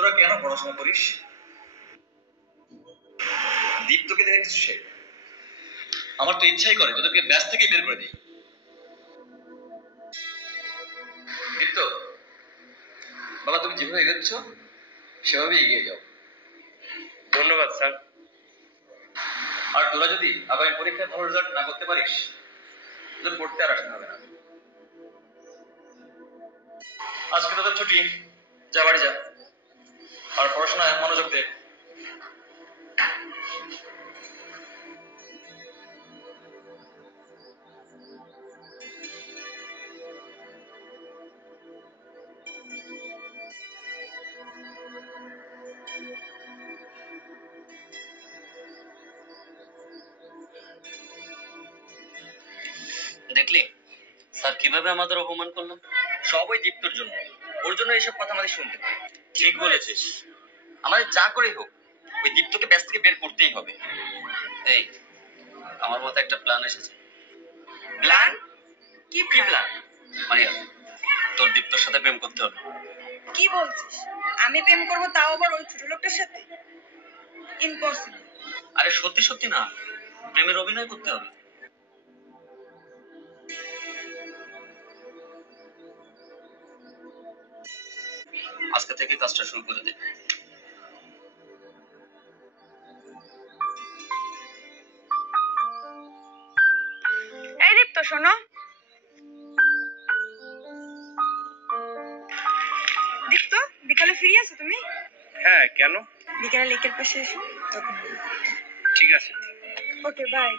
তোরা কেন পড়াশোনা করিস? দীপ্তকে দেখে কিছু শেখ। আমার তো ইচ্ছাই করে তোদেরকে ব্যাস থেকে বের করে দিই। দীপ্ত, বাবা তুমি যেভাবে এগোচ্ছ সেভাবে এগিয়ে যাও। ধন্যবাদ স্যার। আর তোরা যদি আগামী পরীক্ষায় ভালো রেজাল্ট না করতে পারিস তোদের পড়তে আর আসতে হবে না। আজকে তোদের ছুটি, যা বাড়ি যা, আর পড়াশোনায় মনোযোগ দে। দেখলি স্যার কিভাবে আমাদের অপমান করলো? সবই দীপ্তর জন্য, ওর জন্য এইসব কথা আমাদের শুনতে হয়। ঠিক বলেছিস। আমাদের যা করেই হোক ওই দীপ্তকে ব্যাস থেকে বের করতেই হবে। এই আমার মাথায় একটা প্ল্যান এসেছে। প্ল্যান? কি কি প্ল্যান? প্ল্যান? মারিয়া, তোর দীপ্তর সাথে প্রেম করতে হবে। কি বলছিস? আমি প্রেম করবো, তাও আবার ওই ছোট লোকটার সাথে? ইম্পসিবল। আরে সত্যি সত্যি না, প্রেমের অভিনয় করতে হবে। আজকে থেকে কাজটা শুরু করে দে। এই দীপ্ত শোনো। দীপ্ত, বিকালে ফ্রি আছো তুমি? হ্যাঁ, কেন? বিকালে লেকের পাশে এসো, তখন ঠিক আছে। Okay bye.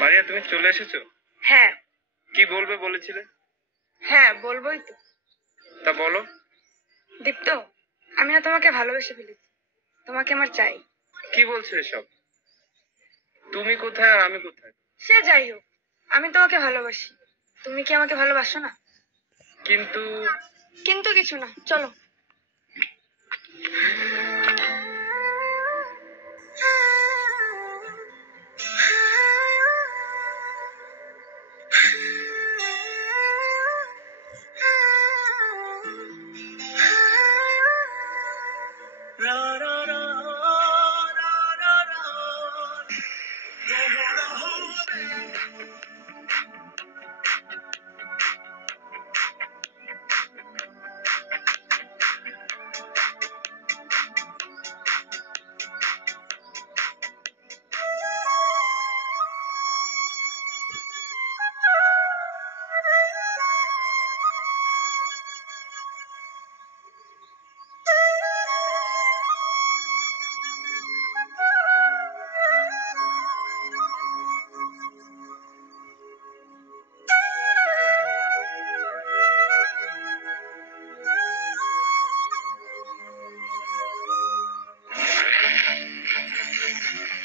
মারিয়া, তুমি চলে এসেছো? হ্যাঁ কি বলবে বলেছিলে? হ্যাঁ বলবোই তো। তা বলো। দীপ্ত, আমি না তোমাকে ভালোবেসে ফেলেছি, তোমাকে আমার চাই। কি বলছো এসব? তুমি কোথায় আর আমি কোথায়? সে যাই হোক, আমি তোমাকে ভালোবাসি। তুমি কি আমাকে ভালোবাসো না? কিন্তু কিন্তু কিছু না, চলো।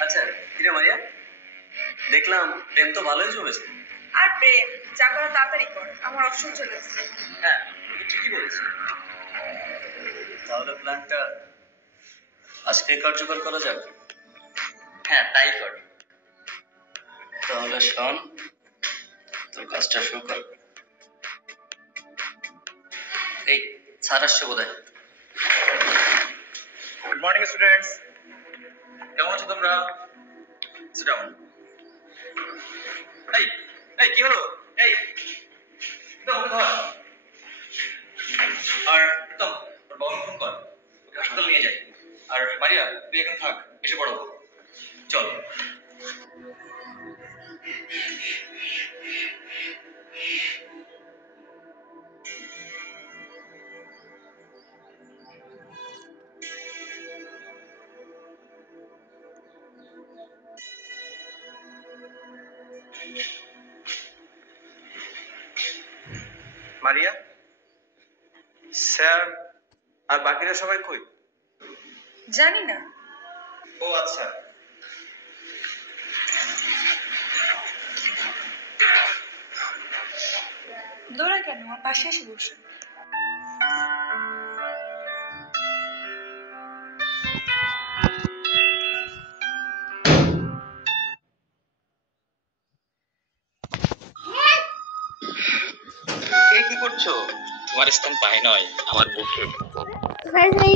আচ্ছা কিরে মারিয়া, দেখলাম প্রেম তো ভালোই চলেছে। আর প্রেম যা করো তাড়াতাড়ি কর, আমার অপশন চলে এসেছে। হ্যাঁ তুমি ঠিকই বলেছো। তাহলে প্ল্যানটা আজকে কার্যকর করা যাক। হ্যাঁ তাই কর। তাহলে শোন, তোর কাজটা শুরু কর। এই স্যার আসছে বোধ হয়। গুড মর্নিং স্টুডেন্টস, কেমন আছো তোমরা? Sit down. এই এই কি হলো? এই একদম ওকে ধর। আর একদম ওর বাবাকে ফোন কর, ওকে হাসপাতাল নিয়ে যাই। আর মারিয়া তুই এখন থাক, এসে পড়াবো। চল। মারিয়া, স্যার আর বাকিরা সবাই কই? জানি না। ও আচ্ছা। দৌড়া কেন, আমার পাশে এসে বসো। করছো? তোমার স্থান পায়ে নয়, আমার বুকে। Bye bye.